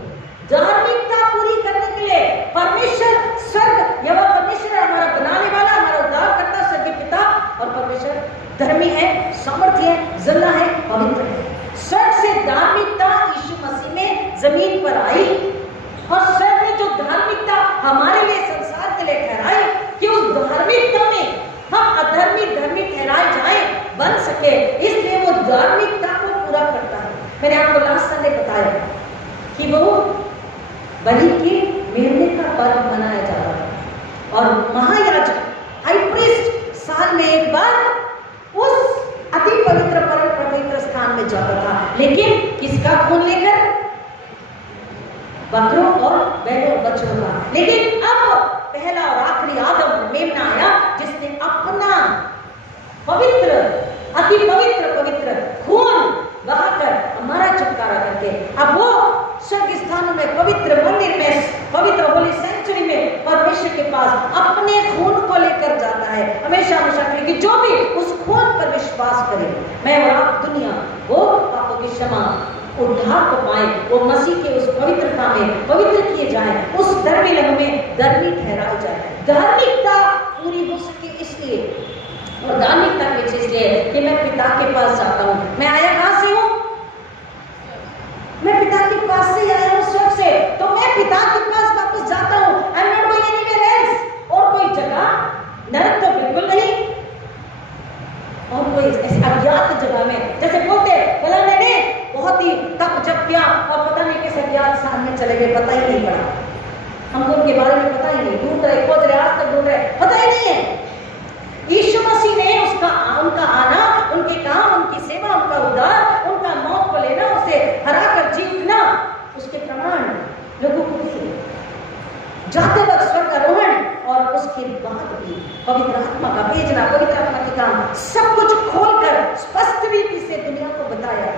धार्मिकता पूरी करने के लिए परमेश्वर स्वर्ग, यहोवा परमेश्वर हमारा बनाने वाला, हमारा उद्धारकर्ता स्वर्गीय पिता, और परमेश्वर धर्मी है, सामर्थ्य है, जिंदा है, पवित्र है। स्वर्ग से धार्मिकता यीशु मसीह में जमीन पर आई और स्वर्ग ने जो धार्मिकता हमारे लिए, संसार के लिए ठहराई कि उस धार्मिकता में हम अधर्मी धर्मी ठहराए जाए, बन सके, इसलिए वो धार्मिकता को पूरा करता है। मैंने आपको लास्ट संडे बताया कि वो बलि के मेमने का पर्व मनाया जाता है और महायाजक, हाई प्रीस्ट साल में एक बार उस अति पवित्र परम पवित्र स्थान में जाता था, लेकिन किसका खून लेकर? बकरों और बैलों बच्चों का। लेकिन अब पहला और आखिरी आदम मेमना आया जिसने अपना पवित्र, अति पवित्र पवित्र खून बहाकर हमारा छुटकारा करके अब वो स्वर्ग स्थानों में, पवित्र मंदिर में, पवित्र होली सेंचुरी में परमेश्वर के पास अपने खून को लेकर जाता है हमेशा हमेशा के लिए, कि जो भी उस खून पर विश्वास करे, मैं और आप दुनिया वो पापों की क्षमा, उद्धार को पाए, वो मसीह के उस पवित्रता में पवित्र किए जाए, उस धर्मी लहू में धर्मी ठहराया जाए। धार्मिकता पूरी हो सके इसलिए, और धार्मिकता के विषय इसलिए कि मैं पिता के पास जाता हूँ। मैं आया कहाँ से हूँ? मैं पिता के पास से ही नहीं, ढूंढ रहे, खोज रहे, आज तक ढूंढ रहे, पता ही नहीं है। यीशु मसीह ने उनका आना, उनके काम, उनकी सेवा, उनका उद्धार, उनका मौत को लेना, उसे हराकर जीतना, उसके प्रमाण लोगों को दिए। जाते वक्त स्वर्गारोहण और उसके बाद भी पवित्र आत्मा का भेजना, पवित्र आत्मा के काम, सब कुछ खोलकर स्पष्ट रीति से दुनिया को बताया।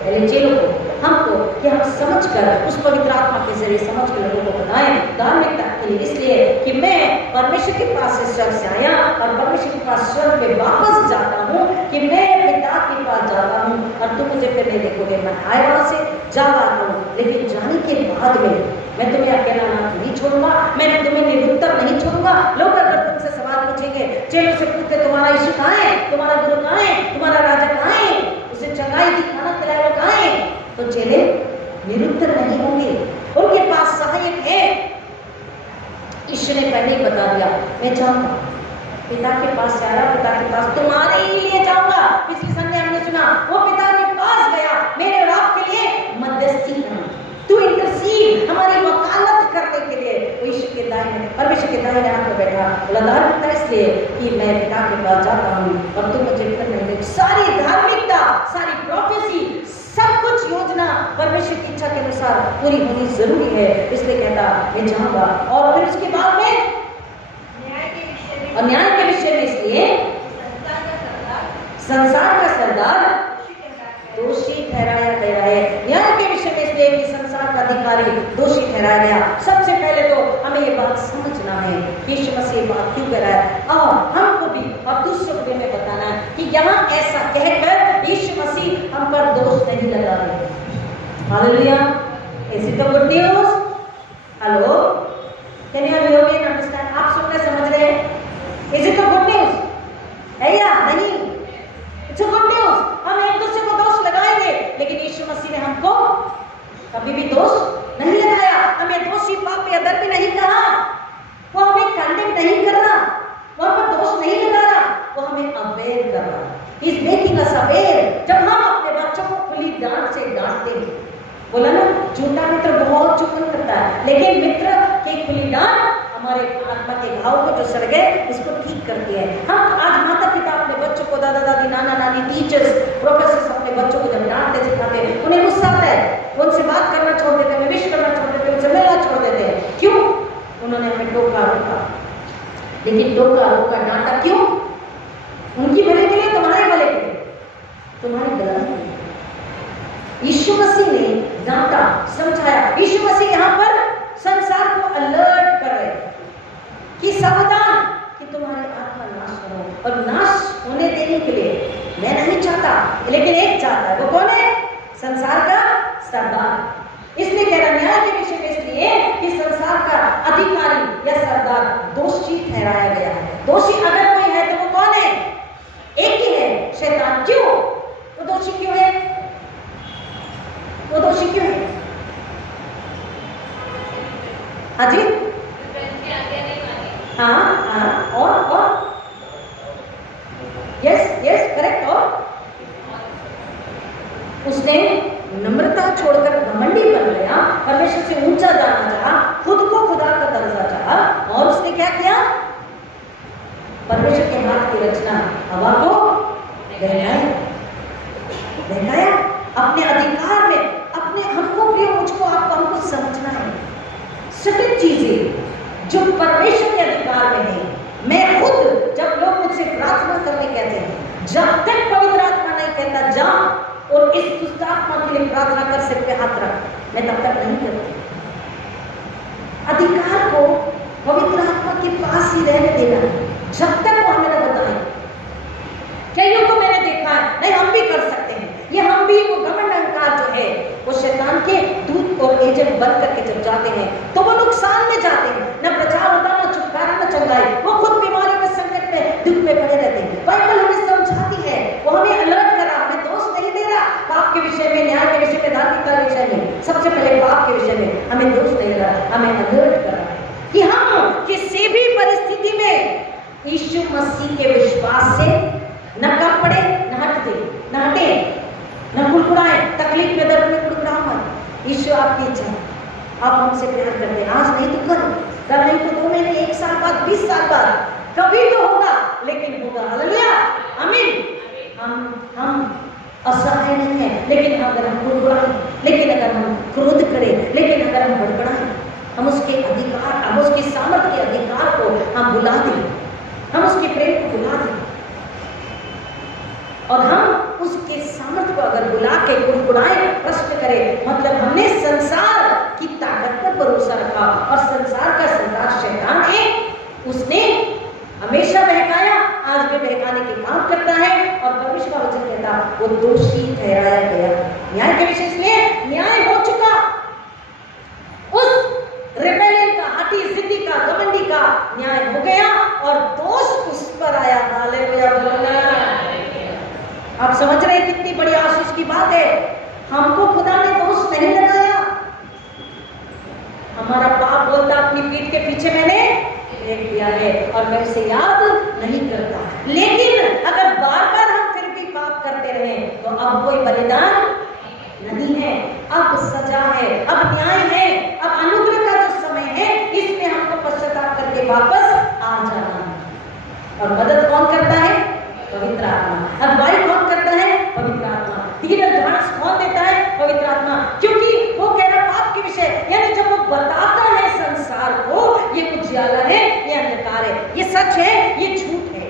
पहले चेलों को, हमको, कि हम समझकर उस पवित्र आत्मा के जरिए समझकर लोगों को बताएं धार्मिकता के लिए, इसलिए कि मैं परमेश्वर के पास से स्वर्ग से आया और परमेश्वर के पास स्वर्ग में वापस जाता हूँ, कि मैं पिता के पास जाता हूँ और तुम मुझे फिर नहीं देखोगे। मैं आया वहां से जा रहा हूँ, लेकिन जाने के बाद में मैं तुम्हें अकेला नहीं छोड़ूंगा, मैं तुम्हें निरुत्तर नहीं छोड़ूंगा। लोग अगर तुमसे सवाल पूछेंगे, चेलों से पूछते तुम्हारा यीशु कहाँ है, तुम्हारा गुरु कहाँ है, तुम्हारा राजा कहाँ है, उसे चंगाई दी, खाना खिलाया कहाँ है, तो चेले निरुत्तर नहीं होंगे, उनके पास सहायक है। ईश्वर ने पहले ही बता दिया, मैं जाऊंगा, पिता के पास से आया, पिता के पास तुम्हारे ही लिए जाऊंगा। पिछले संडे हमने सुना, वो पिता के पास गया मेरे और आपके लिए मध्यस्थी करना, तू इंटरसीड, हमारी वकालत करने के लिए। वो ईश्वर के दाहिने, परमेश्वर के दाहिने हाथ में बैठा, बोला धार्मिकता इसलिए कि मैं पिता के पास जाता हूँ और तुम मुझे फिर नहीं देख। सारी धार्मिकता, सारी प्रोफेसी, सब कुछ योजना परमेश्वर की इच्छा के अनुसार पूरी होनी जरूरी है, इसलिए कहता मैं जाऊंगा। और फिर उसके बाद में न्याय के विषय में, और न्याय के विषय में इसलिए संसार का सरदार दोषी ठहराया गया है। न्याय के विषय में इसलिए कि संसार का अधिकारी दोषी ठहराया गया। सबसे पहले तो हमें ये बात समझना है कि यीशु मसीह बात क्यों कह रहा है, और हमको भी और दूसरों को भी हमें बताना है कि यहाँ ऐसा कहकर यीशु मसीह हम पर दोष नहीं लगा रहे। Hallelujah, is it a good news? Hello, can you understand? आप सुन रहे, समझ रहे हैं? Is it a good news है या नहीं? It's a good news. हम एक दूसरे को दोष लगाएंगे, लेकिन यीशु मसीह ने हमको कभी भी दोष नहीं लगाया, हमें दोषी पापी अधर्मी नहीं कहा, वो हमें कंडेम नहीं कर रहा, वो हम पर दोष नहीं लगा रहा, वो हमें अवेयर कर रहा। He is making us aware। जब हम अपने बच्चों को खुली डांट से डांटते हैं, बोला ना, झूठा मित्र बहुत चुपन करता है, लेकिन मित्र की खुली डांट हमारे आत्मा के घाव को जो सड़ गए इसको ठीक करती है। हम आज माता पिता अपने बच्चों को, दादा दादी, नाना नानी, टीचर्स, प्रोफेसर अपने बच्चों को जब डांटते सिखाते, उन्हें गुस्सा आता है, उनसे बात करना छोड़ देते हैं, विश करना छोड़ देते हैं, उनसे मिलना छोड़ देते हैं। क्यों? उन्होंने हमें टोका रोका, लेकिन टोका रोका डांटा क्यों? उनकी भले के लिए, तुम्हारे भले के लिए, तुम्हारी गलती। यीशु मसीह ने डांटा, समझाया। यीशु मसीह यहाँ पर संसार को अलर्ट कर रहे कि सावधान, कि तुम्हारी आत्मा नाश हो, और नाश होने देने के लिए मैं नहीं चाहता, लेकिन एक चाहता है। वो कौन है? संसार का सरदार। इसलिए कह रहा न्याय के विषय में इसलिए कि संसार का अधिकारी या सरदार दोषी ठहराया गया है। दोषी अगर कोई है तो वो कौन है? एक ही है, शैतान। क्यों वो दोषी क्यों है? वो दोषी क्यों है? हाँ जी, हाँ हाँ, और यस यस करेक्ट। और उसने नम्रता छोड़कर घमंडी बन गया, परमेश्वर से ऊंचा जाना चाहा, खुद को खुदा का दर्जा चाहा, और उसने क्या किया? परमेश्वर के हाथ की रचना हवा को बहकाया अपने अधिकार में। अपने हमको प्रिय, मुझको, आपको, हमको समझना है सभी चीजें जो परमेश्वर के अधिकार में है। मैं खुद, जब लोग मुझसे प्रार्थना करने कहते हैं, जब तक पवित्र आत्मा नहीं कहता जा और इस दुष्ट आत्मा के लिए प्रार्थना कर, सिर पे हाथ रख, मैं तब तक नहीं करती। अधिकार को पवित्र आत्मा के पास ही रहने देना, जब तक वो हमें न बताए। कईयों को मैंने देखा है, नहीं हम भी कर सकते हैं, ये हम भी, वो घमंड अहंकार जो है, वो शैतान के दूत और एजेंट बन करके जब जाते हैं तो वो नुकसान में जाते हैं। न प्रचार होता, न छुटकारा, न चंगाई, वो खुद बीमारी में, संकट में, दुख में पड़े रहते हैं। बाइबल हमें समझाती है, वो हमें अलर्ट कर रहा, हमें दोष नहीं दे रहा। पाप के विषय में, न्याय के विषय में, धार्मिकता के विषय में, सबसे पहले पाप के विषय में हमें दोष नहीं दे रहा, हमें अलर्ट कर रहा है कि हम किसी भी परिस्थिति में यीशु मसीह के विश्वास से न कम पड़े, न हटे, न कुड़कुड़ाए, तकलीफ में, दर्द में कुड़कुड़ाओ मत। यीशु आपकी इच्छा, आप हमसे प्यार करते हैं, आज नहीं तो कल, करने कभी तो होगा, लेकिन होगा। हालेलुया, आमीन। हम असहाय नहीं है, लेकिन अगर हम कुड़कुड़ाएं, लेकिन अगर हम क्रोध करें, लेकिन अगर हम बड़बड़ाएं, हम उसके अधिकार, हम उसकी सामर्थ्य के अधिकार को हम भुला दें, हम उसके प्रेम को भुला दें, और हम उसके सामर्थ्य को अगर बुला के कुड़कुड़ाएं, प्रश्न करें, मतलब हमने संसार की ताकत पर भरोसा रखा, और संसार का सरदार शैतान है, उसने हमेशा बहकाया, आज भी बहकाने के काम करता है, और परमेश्वर का वचन कहता वो दोषी ठहराया गया। न्याय के विषय में न्याय हो चुका, उस रिबेलियन का, हठी जिद्दी का, घमंडी का न्याय हो गया, और दोष उस पर आया। हालेलुया, आप समझ रहे हैं कितनी बड़ी आशीष की बात है। हमको खुदा ने दोष नहीं लगाया, हमारा पाप बोलता अपनी पीठ के पीछे मैंने फेंक दिया है और मैं उसे याद नहीं करता। लेकिन अगर बार बार हम फिर भी पाप करते रहे तो अब कोई बलिदान नहीं है, अब सजा है, अब न्याय है, अब अनुग्रह का जो समय है, इसमें हमको पश्चाताप करके वापस आ जाना है। और मदद कौन करता है? पवित्र आत्मा। अगुवाई कौन करता है? पवित्र आत्मा। धीरज धारस कौन देता है? पवित्र आत्मा। क्योंकि वो कह रहा पाप के विषय, यानी जब वो बताता है संसार को ये उजियाला है, ये अंधकार है, ये सच है, ये झूठ है,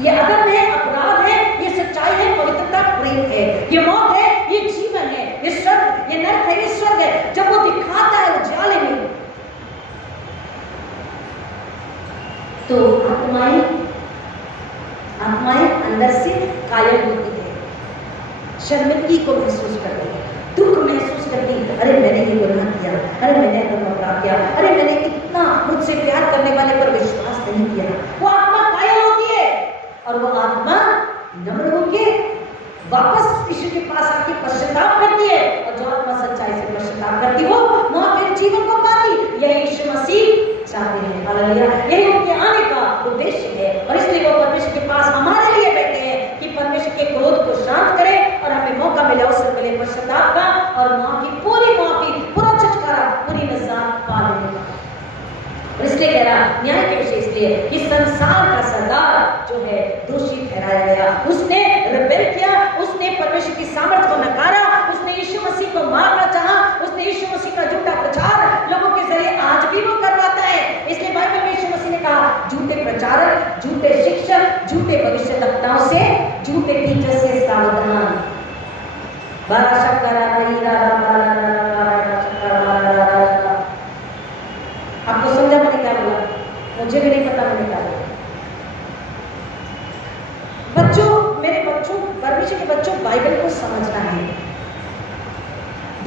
ये अधर्म है, अपराध है, ये सच्चाई है, पवित्रता, प्रेम है, ये मौत है, ये जीवन है, ये स्वर्ग, ये नरक है, ये स्वर्ग है। जब वो दिखाता है उजियाले में, तो आत्माएं अंदर से कायल होती है, शर्मिंदगी को महसूस करती है, दुख महसूस करती है, अरे मैंने ये गुनाह किया, अरे मैंने अपराध किया, अरे मैंने इतना मुझसे प्यार करने वाले पर विश्वास नहीं किया। वो आत्मा कायल होती है, और वो आत्मा नम्र होकर वापस यीशु के पास आके पश्चाताप करती है, और जो आत्मा सच्चाई से पश्चाताप करती हो वहां फिर जीवन को पाती। यही यीशु मसीह चाहते हैं। हालेलुया, यही उनके आने का उद्देश्य है, और इसलिए वो परमेश्वर के पास हमारे लिए बैठे हैं कि परमेश्वर के क्रोध को शांत करे और हमें मौका मिले, अवसर मिले पश्चाताप का, और माफी, पूरी माफी, पूरा छुटकारा, पूरी निजात पा लेने का। इसलिए कह रहा न्याय के विषय इसलिए कि संसार का सरदार जो है दोषी ठहराया गया, उसने रिबेल किया, उसने परमेश्वर की सामर्थ्य को नकारा, उसने यीशु मसीह को मारना चाहा, उसने यीशु मसीह का झूठा प्रचार लोगों के जरिए आज भी वो करवाता है। इसलिए बाइबल में यीशु मसीह ने कहा झूठे प्रचारक, झूठे शिक्षक, झूठे भविष्यवक्ताओं से, झूठे टीचर से सावधान। आपको समझा मैंने क्या बोला? मुझे भी नहीं पता मैंने क्या बोला। बच्चों, मेरे बच्चों, परमेश्वर के बच्चों, बाइबल को समझना है।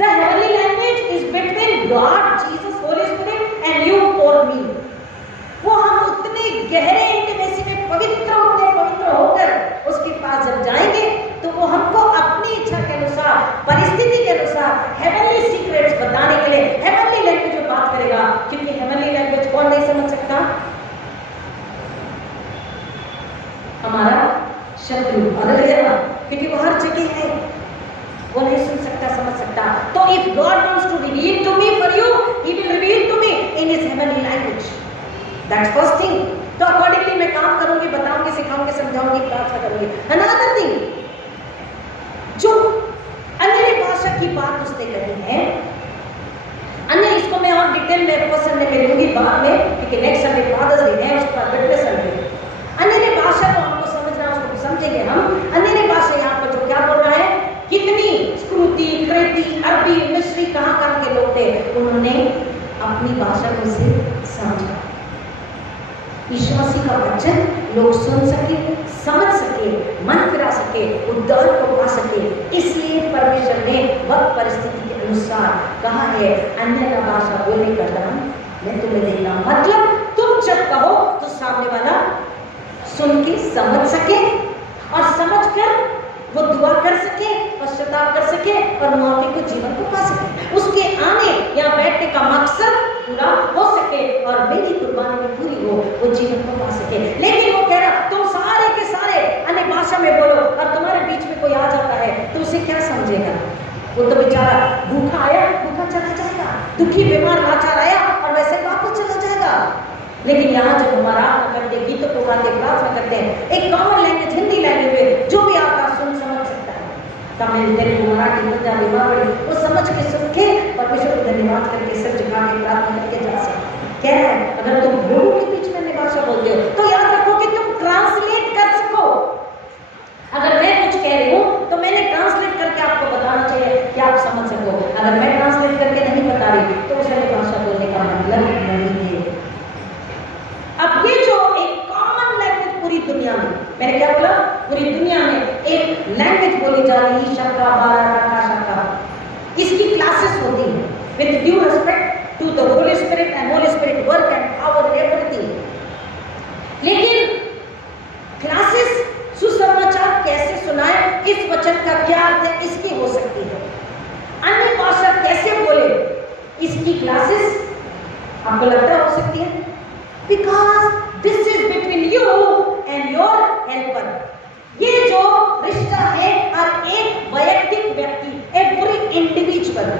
The heavenly language is between God, Jesus, Holy Spirit and you or me. वो हम उतने गहरे इंटीमेसी में पवित्र होकर उसके पास जब जाएंगे तो वो हमको अपनी इच्छा के अनुसार, परिस्थिति के अनुसार हेवनली सीक्रेट्स बताने के लिए हेवनली लैंग्वेज में बात करेगा। क्योंकि हेवनली लैंग्वेज कौन नहीं समझ सकता? हमारा शत्रु। क्योंकि वो हर जगह है, वो नहीं सुन सकता, समझ सकता। तो if God wants to reveal to me for you, he will reveal to me in his heavenly language. That's first thing. तो अकॉर्डिंगली मैं काम करूंगी, बताऊंगी, सिखाऊंगी, समझाऊंगी, प्रार्थना करूंगी। अनदर थिंग, जो अन्य भाषा की बात उसने कही है, अन्य, इसको मैं और डिटेल में पर्सन में ले लूंगी बाद में, क्योंकि नेक्स्ट संडे फादर्स डे है, उसके बाद विटनेस संडे। अन्य भाषा को हमको समझना, उसको समझेंगे हम। अन्य भाषा यहाँ पर जो क्या बोल रहा है, कितनी स्क्रूति, क्रेती, अरबी, मिस्री, कहाँ के लोग थे, उन्होंने अपनी भाषा को से समझा। यीशु मसीह का वचन लोग सुन सके, समझ सके, मन फिरा सके, उद्धार को पा सके। इसलिए परमेश्वर ने वक्त परिस्थिति के अनुसार कहा है अन्य भाषा बोलने का दान मैं तुम्हें देता हूं। मतलब तुम जब कहो तो सामने वाला सुन के समझ सके, और समझ कर वो दुआ कर सके, पश्चाताप कर सके, और माफी को जीवन को पा सके। उसके आने या बैठने का मकसद पूरा हो सके, और मेरी कुर्बानी भी पूरी हो, वो जीवन को पा सके। लेकिन वो कह रहा तुम सारे के सारे अन्य भाषा में बोलो, और तुम्हारे बीच में कोई आ जाता है तो उसे क्या समझेगा? वो तो बेचारा भूखा आया, भूखा चला जाएगा, दुखी बीमार लाचार आया और वैसे वापस चला जाएगा। लेकिन यहाँ जब हमारा कर देगी उठा के प्रार्थना करते हैं। एक कॉमन लैंग्वेज हिंदी लैंग्वेज में जो भी आपका सुन समझ सकता है, तमिल, तेलुगु, मराठी, पंजाबी, मारवाड़ी, वो समझ के सुन के परमेश्वर को धन्यवाद करके सिर झुका के प्रार्थना करके जा सकते हैं। कह रहा है अगर तुम लोगों के बीच में अन्य भाषा बोलते हो तो याद रखो कि तुम ट्रांसलेट कर सको। अगर मैं कुछ कह रही हूँ तो मैंने ट्रांसलेट करके आपको बताना चाहिए कि आप समझ सको। अगर मैं ट्रांसलेट करके नहीं बता रही तो उसे भाषा बोलने का मतलब नहीं है। अब ये जो एक कॉमन लैंग्वेज पूरी दुनिया में, मैंने क्या बोला, पूरी दुनिया में एक लैंग्वेज बोली जा रही, शक्का, बारा, टाका, शक्का, इसकी क्लासेस होती है with due respect to the Holy Spirit and Holy Spirit work and power everything. लेकिन क्लासेस सुसमाचार कैसे सुनाए, इस वचन का क्या अर्थ है, इसकी हो सकती है। अन्य भाषा कैसे बोले, इसकी क्लासेस आपको लगता हो सकती है, because this is between you and your helper. ये जो रिश्ता है और एक वैयक्तिक व्यक्ति, एक पूरी इंडिविजुअल,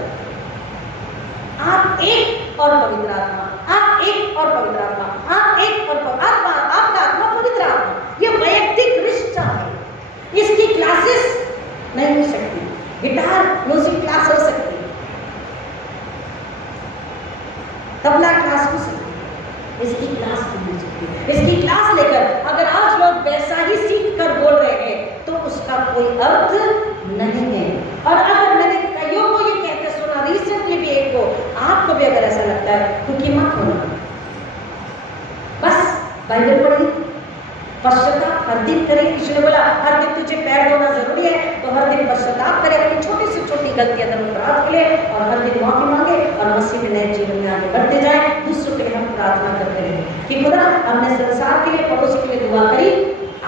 आप एक और पवित्र आत्मा, आप एक और पवित्र आत्मा, आप एक और आत्मा, आपका आत्मा पवित्र आत्मा, ये वैयक्तिक रिश्ता है। इसकी क्लासेस नहीं हो सकती। गिटार म्यूजिक क्लास हो सकती है, तबला क्लास हो सकती है, इसकी क्लास नहीं हो सकती। इसकी क्लास लेकर अगर आज लोग वैसा ही सीख कर बोल रहे हैं तो उसका कोई अर्थ नहीं है। और अगर मैंने कईयों को ये कहते सुना, रिसेंटली भी एक को, आपको भी अगर ऐसा लगता है क्योंकि मत होना, बस बाइबल पढ़िए, पश्चाताप हर दिन करें। किसी ने बोला हर दिन तुझे पैर धोना जरूरी है तो हर दिन पश्चाताप करे, अपनी छोटी से छोटी गलती अगर अपराध के लिए, और हर दिन माफी मांगे और मसीह में नए जीवन में आगे बढ़ते जाए। दूसरों के लिए हम प्रार्थना करते रहे कि खुदा हमने संसार के लिए, पड़ोसी के लिए दुआ करी,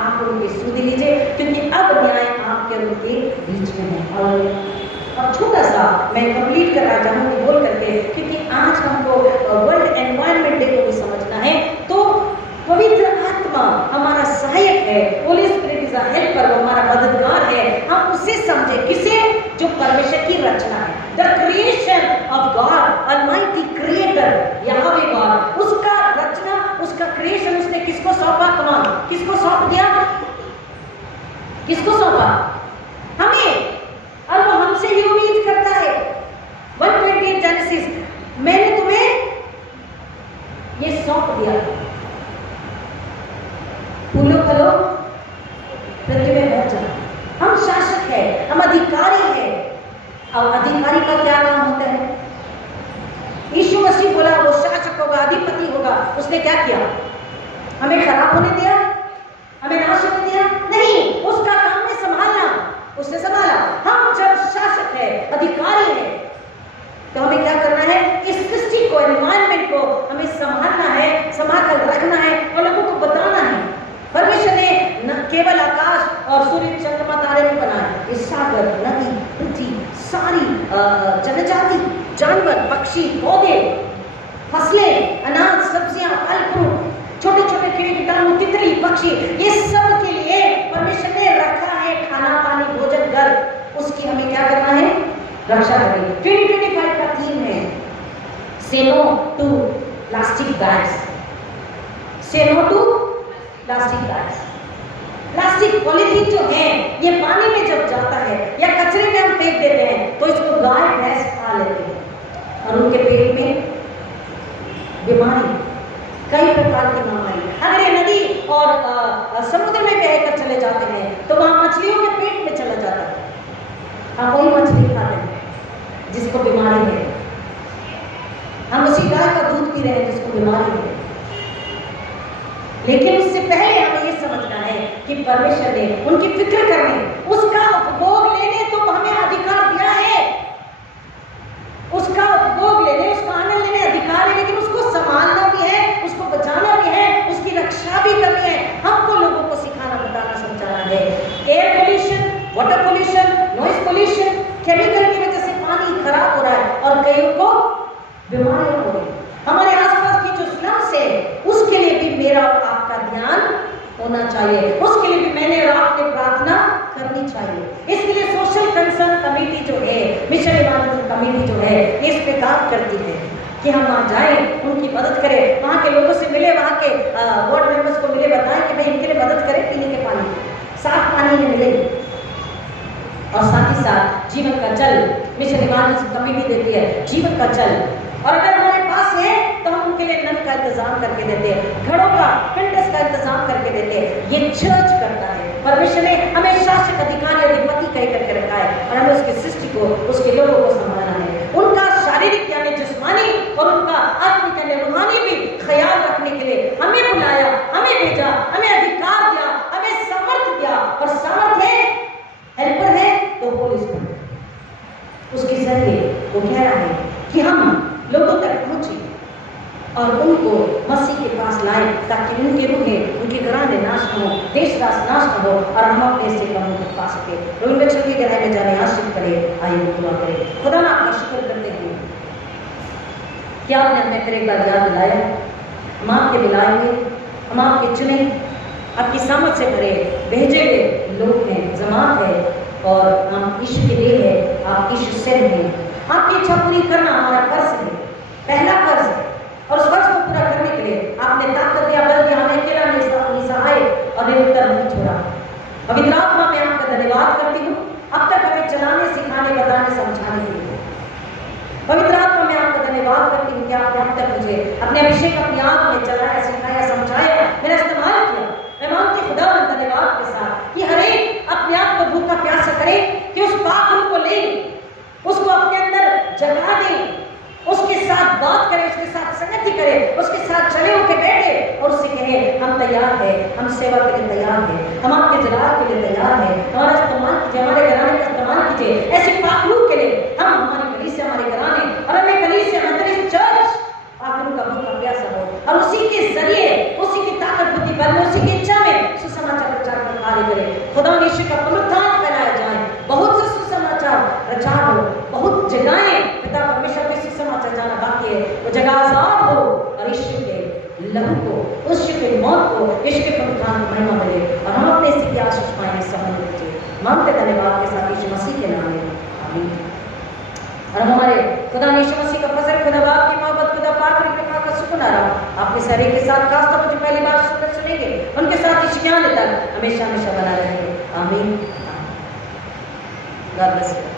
आप उनकी सुधि लीजिए क्योंकि अब न्याय आपके और उनके बीच में है। और अब छोटा सा मैं कंप्लीट करना चाहूंगी बोल करके, क्योंकि आज हमको वर्ल्ड एनवायरनमेंट डे को भी समझना है। तो पवित्र आत्मा हमारा सहायक है, Holi spirit is a helper, वो हमारा मददगार है। हम उसे समझे, किसे, जो परमेश्वर की रचना है, the creation of God, almighty creator, Jehovah God, उसका रचना, उसका क्रिएशन उसने किसको सौंपा, कमाल, किसको सौंप दिया, किसको सौंपा, हमें। और वो हमसे ही उम्मीद करता है 128 जेनेसिस, मैंने तुम्हें ये सौंप दिया, फूलो फलो पृथ्वी में बह जाओ। हम शासक है, हम अधिकारी है। और अधिकारी का क्या नाम होता है, यीशु मसीह बोला वो शासक होगा, अधिपति होगा। उसने क्या किया, हमें खराब होने दिया, हमें नाश होने दिया नहीं, उसका काम है संभालना, उसने संभाला। हम जब शासक है, अधिकारी है, तो हमें क्या करना है, इस सृष्टि को, एनवायरनमेंट को हमें संभालना है, संभाल कर रखना है और लोगों को बताना है। परमेश्वर ने न केवल आकाश और सूर्य, चंद्रमा, तारे भी बनाए, इस सागर, नदी, पृथ्वी, सारी जनजाति, जानवर, पक्षी, पौधे, फसलें, अनाज, सब्जियां, फल फ्रूट, छोटे छोटे कीड़े कीटाणु, तितली, पक्षी, ये सब के लिए परमेश्वर ने रखा है खाना, पानी, भोजन, घर। उसकी हमें क्या करना है, रक्षा करनी। 2025 का थीम है say no to plastic bags, say no to plastic bags. Plastic polythene जो है ये पानी में जब जाता है या कचरे में हम फेंक देते हैं तो इसको गाय भैंस खा लेते हैं और उनके पेट में बीमारी, कई प्रकार की बीमारी। अगर ये नदी और समुद्र में बहकर चले जाते हैं तो वहां मछलियों के पेट में चला जाता है, हम वही मछली खाते हैं जिसको बीमारी है, हम उसी गाय का दूध पी रहे हैं जिसको बीमारी है। लेकिन उससे पहले हमें ये समझना है कि परमेश्वर ने उनकी फिक्र करने, उसका उपभोग लेने तो हमें अधिकार दिया है, उसका उपभोग लेने, उसका आनंद लेने अधिकार है, लेकिन उसको संभालना भी है, उसको बचाना भी है, उसकी रक्षा भी करनी है। हमको लोगों को सिखाना, बताना, समझाना है। Air pollution, water pollution, noise pollution, chemical की वजह से पानी खराब हो रहा है और कईयों को बीमारियां हो रही है। हमारे आसपास की जो स्लम्स है उसके लिए भी मेरा और आपका ध्यान होना चाहिए, उसके लिए भी मैंने और आपने प्रार्थना करनी चाहिए। इसके लिए सोशल कंसर्न कमेटी जो है, मिशन इवांजेलिज्म कमेटी जो है, ये इस पे काम करती है कि हम वहाँ जाएं, उनकी मदद करें, वहाँ के लोगों से मिले, वहाँ के वार्ड मेंबर्स को मिले, बताएं कि मिशन इमरजेंसी कमेटी देती है जीवन का जल, और अगर हमारे पास है तो हम उनके लिए नल का इंतजाम करके देते हैं, घड़ों का फिल्टर्स का इंतजाम करके देते हैं। ये चर्च करता है। परमेश्वर ने हमें शासक, अधिकारी, अधिपति कह करके रखा है और हमें उसकी सृष्टि को, उसके लोगों को संभालना है। उनका शारीरिक यानी जिस्मानी और उनका आत्मिक यानी रूहानी भी ख्याल रखने के लिए हमें बुलाया, हमें भेजा, हमें अधिकार दिया, हमें सामर्थ्य दिया। और सामर्थ्य है, हेल्पर है तो होली स्पिरिट। उसके जरिए वो कह रहा है कि हम लोगों तक पहुंचे और उनको मसीह के पास लाए, ताकि उनके रूहें, उनके घराने नाश न हो, देश राष्ट्र नाश न हो और हम अपने से कम को पा सके। रोमियो की गहराई में जाने आशीष करे। आइए दुआ करें। खुदा ना आपका शुक्र करते हैं कि आपने हमें फिर एक बार याद दिलाया। हम आपके बुलाए हुए, हम आपके चुने, आपकी सामर्थ से भरे भेजे हुए लोग हैं, जमात है, और हम ईश्वर के लिए है, आप ईश्वर से हैं। आपकी इच्छा पूरी करना हमारा फर्ज है, पहला फर्ज है, और उस फर्ज को पूरा करने के लिए आपने ताकत दिया, बल दिया, हमें अकेला नहीं सहाय और निरंतर नहीं छोड़ा। पवित्र आत्मा में आपका धन्यवाद करती हूँ अब तक हमें चलाने, सिखाने, बताने, समझाने के लिए। पवित्र आत्मा में आपका धन्यवाद करती हूँ कि आपने अब तक मुझे अपने अभिषेक, अपनी आंख में चलाया, सिखाया, समझाया, मेरा इस्तेमाल किया। मैं मांगती खुदा धन्यवाद के साथ कि हर एक अपने आप को भूखा प्यासा करे, कि उस पाक रूप को ले, उसको अपने अंदर जगा दे, उसके साथ बात करे, उसके साथ संगति करे, उसके साथ चले होके बैठे और उससे कहे हम तैयार हैं, हम सेवा के लिए तैयार हैं, हम आपके जलाल के लिए तैयार हैं, हमारा इस्तेमाल कीजिए, हमारे घराने का इस्तेमाल कीजिए ऐसे पाक रूप के लिए। हम हमारी कलीसिया, हमारे घराने और हमें कलीसिया अंतरिक्ष चर्च पाक रूप का भूखा प्यासा हो, और उसी के जरिए, उसी की ताकत, बुद्धि, बल में, उसी की इच्छा में सुसमाचार प्रचार का कार्य करे। खुदा यीशु का पुनरुत्थान फैलाया जाए, बहुत से सुसमाचार प्रचार हो, बहुत जगहें पिता परमेश्वर के सुसमाचार जाना बाकी है, वो जगह आजाद हो और यीशु के लहू को, यीशु के मौत को, यीशु के पुनरुत्थान को महिमा मिले और हम अपने इसी की आशीष पाएंगे। समझ लीजिए, मांगते धन्यवाद के साथ यीशु मसीह के नाम में, आमीन। और हमारे खुदा यीशु मसीह का फजल, खुदा बाप की मोहब्बत, खुदा पाक की कृपा का शुक्राना आपके सारे के साथ, खासतौर पर जो पहली बार सुनेंगे उनके साथ इस ज्ञान तक हमेशा हमेशा बना रहेंगे। आमीन। God bless you.